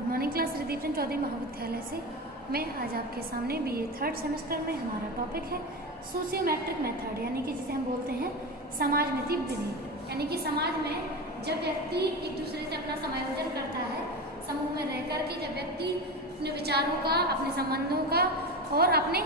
Good morning class Shreedeep चंद चौधरी महाविद्यालय से मैं आज आपके सामने बीए थर्ड सेमेस्टर में हमारा टॉपिक है सोशियोमेट्रिक मेथड, यानी कि जिसे हम बोलते हैं समाजमिति विधि। यानी कि समाज में जब व्यक्ति एक दूसरे से अपना समायोजन करता है, समूह में रह कर के जब व्यक्ति अपने विचारों का, अपने संबंधों का और अपने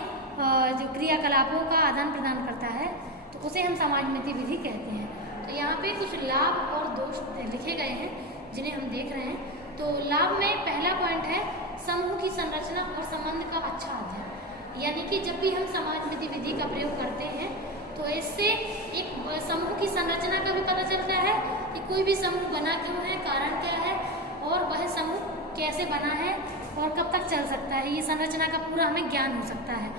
जो क्रियाकलापों का आदान प्रदान करता है तो उसे हम समाजमिति विधि कहते हैं। तो यहाँ पे कुछ लाभ और दोष लिखे गए हैं जिन्हें हम देख रहे हैं। तो लाभ में पहला पॉइंट है समूह की संरचना और संबंध का अच्छा अध्ययन। यानी कि जब भी हम समाजमिति विधि का प्रयोग करते हैं तो इससे एक समूह की संरचना का भी पता चलता है कि कोई भी समूह बना क्यों है, कारण क्या है और वह समूह कैसे बना है और कब तक चल सकता है। ये संरचना का पूरा हमें ज्ञान हो सकता है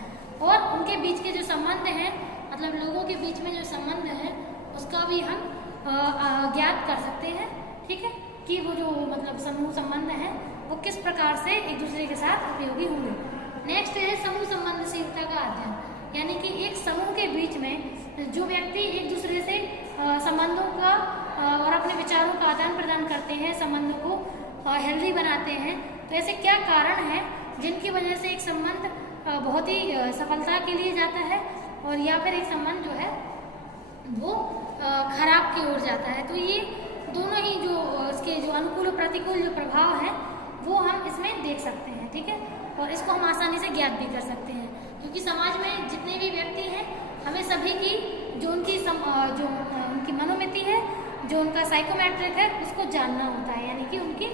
और उनके बीच के जो संबंध हैं, मतलब लोगों के बीच में जो संबंध है उसका भी हम ज्ञात कर सकते हैं। ठीक है, कि वो जो मतलब समूह संबंध है वो किस प्रकार से एक दूसरे के साथ उपयोगी होंगे। नेक्स्ट है समूह संबंधशीलता का अध्ययन। यानी कि एक समूह के बीच में जो व्यक्ति एक दूसरे से संबंधों का और अपने विचारों का आदान प्रदान करते हैं, संबंधों को हेल्दी बनाते हैं, तो ऐसे क्या कारण हैं जिनकी वजह से एक संबंध बहुत ही सफलता के लिए जाता है और या फिर एक संबंध जो है वो खराब की ओर जाता है। तो ये दोनों ही जो इसके जो अनुकूल और प्रतिकूल जो प्रभाव हैं वो हम इसमें देख सकते हैं। ठीक है, और इसको हम आसानी से ज्ञात भी कर सकते हैं क्योंकि समाज में जितने भी व्यक्ति हैं हमें सभी की जो उनकी जो उनकी मनोमिति है, जो उनका साइकोमेट्रिक है उसको जानना होता है। यानी कि उनके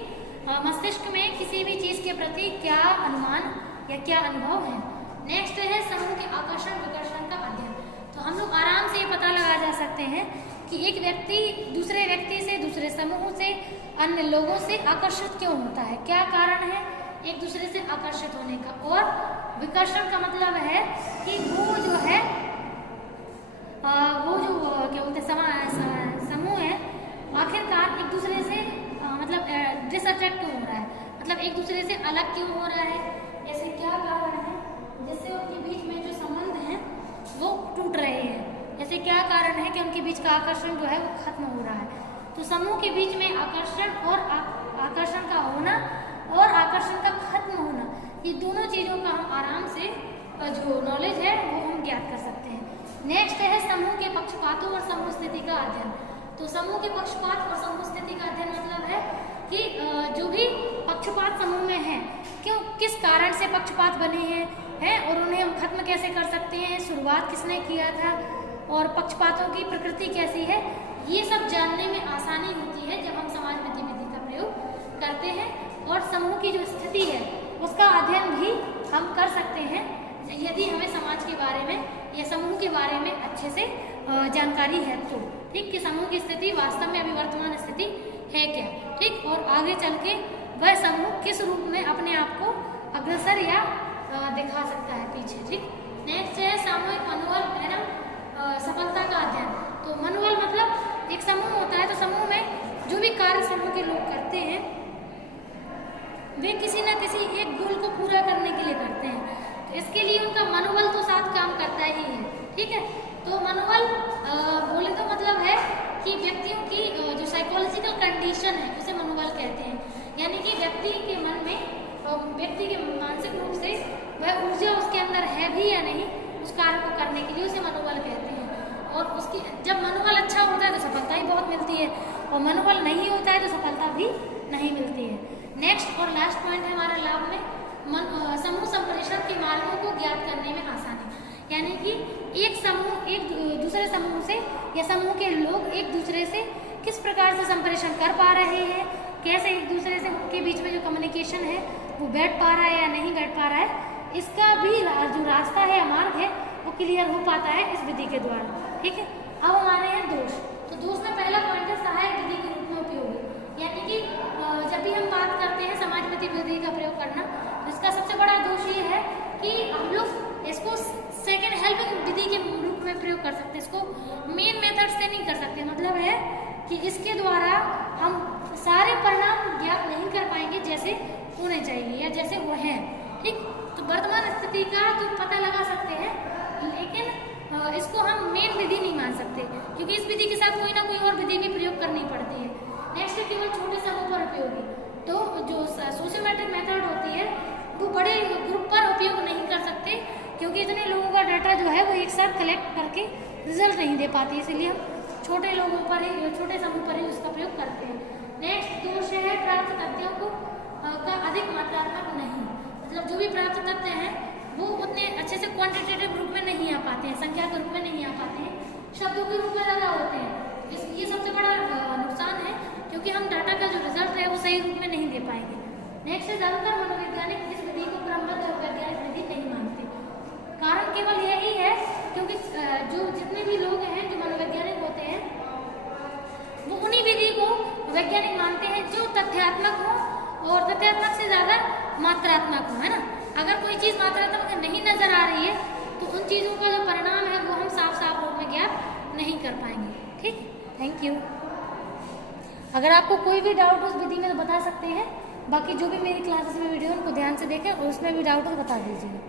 मस्तिष्क में किसी भी चीज़ के प्रति क्या अनुमान या क्या अनुभव है। नेक्स्ट है समूह के आकर्षण विकर्षण का अध्ययन। तो हम लोग आराम से ये पता लगा जा सकते हैं कि एक व्यक्ति दूसरे व्यक्ति से, दूसरे समूह से, अन्य लोगों से आकर्षित क्यों होता है, क्या कारण है एक दूसरे से आकर्षित होने का। और विकर्षण का मतलब है कि वो जो है वो जो क्या बोलते हैं समूह है आखिरकार एक दूसरे से मतलब डिसअट्रैक्ट क्यों हो रहा है, मतलब एक दूसरे से अलग क्यों हो रहा है, ऐसे क्या कारण है जिससे उनके बीच में जो संबंध हैं वो टूट रहे हैं। जैसे क्या कारण है कि उनके बीच का आकर्षण जो है वो खत्म हो रहा है। तो समूह के बीच में आकर्षण और आकर्षण का होना और आकर्षण का खत्म होना, ये दोनों चीज़ों का हम आराम से जो नॉलेज है वो हम ज्ञात कर सकते हैं। नेक्स्ट है समूह के पक्षपातों और समूह स्थिति का अध्ययन। तो समूह के पक्षपात और समूह स्थिति का अध्ययन मतलब है कि जो भी पक्षपात समूह में है क्यों, किस कारण से पक्षपात बने हैं और उन्हें हम खत्म कैसे कर सकते हैं, शुरुआत किसने किया था और पक्षपातों की प्रकृति कैसी है, ये सब जानने में आसानी होती है जब हम समाजमिति विधि का प्रयोग करते हैं। और समूह की जो स्थिति है उसका अध्ययन भी हम कर सकते हैं यदि हमें समाज के बारे में या समूह के बारे में अच्छे से जानकारी है तो। ठीक, कि समूह की स्थिति वास्तव में अभी वर्तमान स्थिति है क्या। ठीक, और आगे चल के वह समूह किस रूप में अपने आप को अग्रसर या दिखा सकता है पीछे। ठीक, नेक्स्ट है सामूहिक मनोबल एवं सफलता का अध्ययन। तो मनोबल मतलब एक समूह होता है तो समूह में जो भी कार्य समूह के लोग करते हैं वे किसी न किसी एक गोल को पूरा करने के लिए करते हैं। तो इसके लिए उनका मनोबल तो साथ काम करता ही है। ठीक है, तो मनोबल बोले तो मतलब है कि व्यक्तियों की जो साइकोलॉजिकल कंडीशन है उसे मनोबल कहते हैं। यानी कि व्यक्ति के मन में, व्यक्ति के मानसिक रूप से वह ऊर्जा उसके अंदर है भी या नहीं उस कार्य को करने के लिए, उसे मनोबल कहते हैं। और उसकी जब मनोबल अच्छा होता है तो सफलता ही बहुत मिलती है और मनोबल नहीं होता है तो सफलता भी नहीं मिलती है। नेक्स्ट और लास्ट पॉइंट है हमारा लाभ में समूह संप्रेषण के मार्गों को ज्ञात करने में आसानी। यानी कि एक समूह एक दूसरे समूह से या समूह के लोग एक दूसरे से किस प्रकार से संप्रेषण कर पा रहे हैं, कैसे एक दूसरे से के बीच में जो कम्युनिकेशन है वो बैठ पा रहा है या नहीं बैठ पा रहा है, इसका भी जो रास्ता है, मार्ग है, वो क्लियर हो पाता है इस विधि के द्वारा। ठीक है, अब हमारे हैं दोष। तो दोष में पहला पॉइंट है सहायक विधि के रूप में उपयोगी। यानी कि जब भी हम बात करते हैं समाजमिति विधि का प्रयोग करना तो इसका सबसे बड़ा दोष ये है कि हम लोग इसको सेकेंड हेल्पिंग विधि के रूप में प्रयोग कर सकते हैं, इसको मेन मेथड से नहीं कर सकते। मतलब है कि इसके द्वारा हम सारे परिणाम ज्ञात नहीं कर पाएंगे जैसे होने चाहिए या जैसे वो हैं। ठीक, तो वर्तमान स्थिति का तो पता लगा सकते हैं लेकिन इसको हम मेन विधि नहीं मान सकते क्योंकि इस विधि के साथ कोई ना कोई और विधि भी प्रयोग करनी पड़ती है। नेक्स्ट केवल छोटे समूह पर उपयोगी। तो जो सोशियोमेट्रिक डिस्ट्रीब्यूटेड मेथड होती है वो बड़े ग्रुप पर उपयोग नहीं कर सकते, क्योंकि इतने लोगों का डाटा जो है वो एक साथ कलेक्ट करके रिजल्ट नहीं दे पाती, इसलिए हम छोटे लोगों पर ही, छोटे समूह पर ही उसका प्रयोग करते हैं। नेक्स्ट दोष है प्राप्त तथ्यों को का अधिक मात्रात्मक नहीं, मतलब जो भी प्राप्त तथ्य हैं वो उतने अच्छे से क्वांटिटेटिव रूप में नहीं आ पाते हैं, संख्या के रूप में नहीं आ पाते हैं, शब्दों के रूप में ज़्यादा होते हैं। ये सबसे बड़ा नुकसान है, क्योंकि हम डाटा का जो रिजल्ट है वो सही रूप में नहीं दे पाएंगे। नेक्स्ट है ज़्यादातर मनोवैज्ञानिक इस विधि को क्रमबद्ध वैज्ञानिक विधि नहीं मानते। कारण केवल यही है क्योंकि जो जितने भी लोग हैं जो मनोवैज्ञानिक होते हैं वो उन्हीं विधि को वैज्ञानिक मानते हैं जो तथ्यात्मक हो और तथ्यात्मक से ज़्यादा मात्रात्मक हो, है ना। अगर कोई चीज़ मात्रात्मक नहीं नजर आ रही है तो उन चीज़ों का जो परिणाम है वो हम साफ साफ रूप में ज्ञात नहीं कर पाएंगे। ठीक, थैंक यू। अगर आपको कोई भी डाउट उस विधि में तो बता सकते हैं, बाकी जो भी मेरी क्लासेस में वीडियो उनको ध्यान से देखें और उसमें भी डाउट हो तो बता दीजिए।